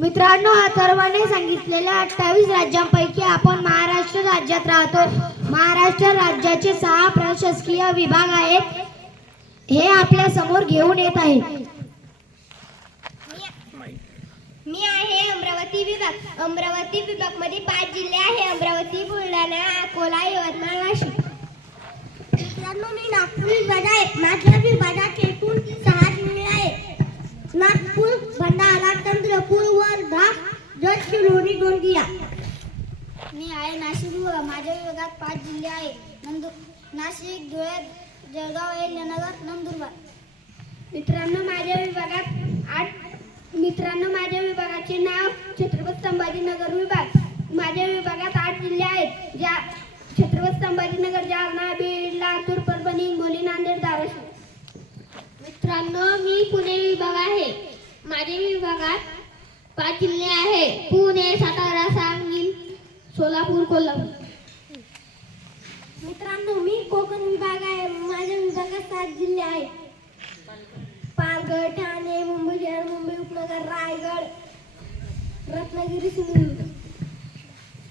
मित्रांनो अथर्वाने सांगितलेल्या अठ्ठावीस राज्यांपैकी आपण महाराष्ट्र राज्यात राहतो. महाराष्ट्र राज्याचे सहा प्रशासकीय विभाग आहेत. हे आपल्यासमोर घेऊन येत आहेत मी आहे अमरावती विभाग. अमरावती विभागमध्ये पाच जिल्हे आहे अमरावती बुलढाणा अकोला यवतमाळ नाशिक मित्रांनो मी नागपूर विभाग आहे. माझ्या विभागात एकूण सहा जिल्हे आहेत नागपूर भंडारा चंद्रपूर वर्धा गडचिरोली गोंदिया मी आहे नाशिक माझ्या विभागात पाच जिल्हे आहेत. नंदू नाशिक धुळे जळगाव अहिल्यानगर नंदुरबार. मित्रांनो माझ्या विभागात आठ मित्रांनो माझ्या विभागाचे नाव छत्रपती संभाजीनगर विभाग. माझ्या विभागात आठ जिल्हे आहेत. ज्या छत्रपती संभाजीनगर जालना बीड लातूर परभणी हिंगोली नांदेड धाराशिव. मित्रांनो मी पुणे विभाग आहे. माझ्या विभागात पाच जिल्हे आहे सांगली सोलापूर कोल्हापूर. मित्रांनो मी कोकण विभाग आहे. माझ्या विभागात सात जिल्हे आहेत. पालघर ठाणे मुंबई शहर मुंबई उपनगर रायगड रत्नागिरी सिंधुदुर्ग.